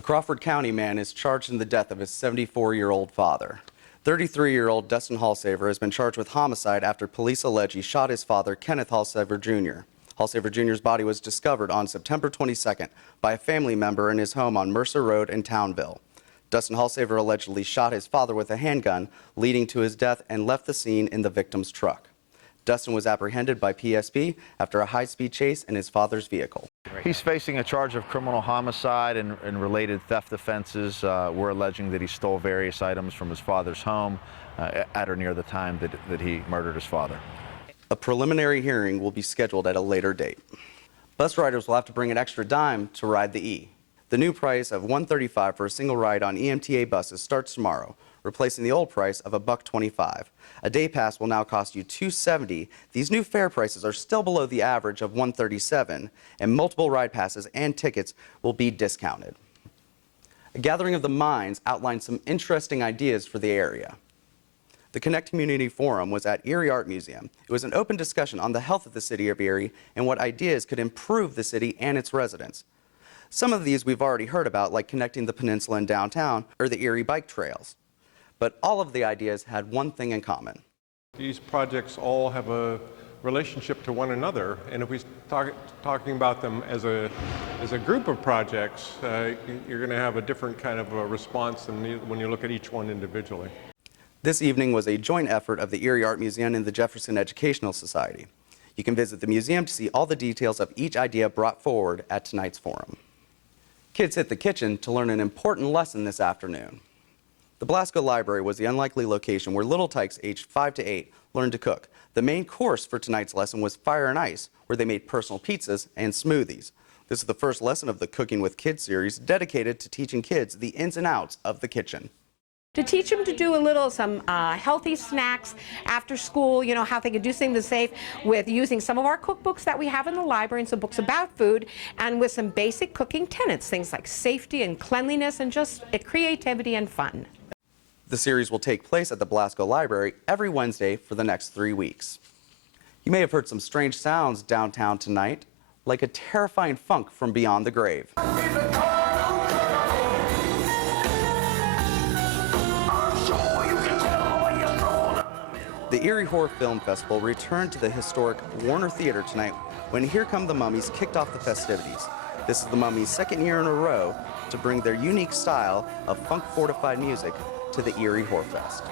A Crawford County man is charged in the death of his 74-year-old father. 33-year-old Dustin Halsaver has been charged with homicide after police allege he shot his father, Kenneth Halsaver Jr. Halsaver Jr.'s body was discovered on September 22nd by a family member in his home on Mercer Road in Townville. Dustin Halsaver allegedly shot his father with a handgun, leading to his death, and left the scene in the victim's truck. Dustin was apprehended by PSP after a high-speed chase in his father's vehicle. He's facing a charge of criminal homicide and related theft offenses. We're alleging that he stole various items from his father's home at or near the time that he murdered his father. A preliminary hearing will be scheduled at a later date. Bus riders will have to bring an extra dime to ride the E. The new price of $1.35 for a single ride on EMTA buses starts tomorrow, replacing the old price of $1.25. A day pass will now cost you $2.70. These new fare prices are still below the average of $1.37, and multiple ride passes and tickets will be discounted. A gathering of the minds outlined some interesting ideas for the area. The Connect Community Forum was at Erie Art Museum. It was an open discussion on the health of the city of Erie and what ideas could improve the city and its residents. Some of these we've already heard about, like connecting the peninsula and downtown or the Erie bike trails. But all of the ideas had one thing in common. These projects all have a relationship to one another, and if we talking about them as a group of projects, you're going to have a different kind of a response than when you look at each one individually. This evening was a joint effort of the Erie Art Museum and the Jefferson Educational Society. You can visit the museum to see all the details of each idea brought forward at tonight's forum. Kids hit the kitchen to learn an important lesson this afternoon. The Blasco Library was the unlikely location where little tykes aged 5 to 8 learned to cook. The main course for tonight's lesson was Fire and Ice, where they made personal pizzas and smoothies. This is the first lesson of the Cooking with Kids series dedicated to teaching kids the ins and outs of the kitchen. To teach them to do some healthy snacks after school, you know, how they could do things safe with using some of our cookbooks that we have in the library and some books about food, and with some basic cooking tenets, things like safety and cleanliness and just creativity and fun. The series will take place at the Blasco Library every Wednesday for the next 3 weeks. You may have heard some strange sounds downtown tonight, like a terrifying funk from beyond the grave. The Erie Horror Film Festival returned to the historic Warner Theater tonight when Here Come the Mummies kicked off the festivities. This is the Mummies' second year in a row to bring their unique style of funk-fortified music to the Erie Horror Fest.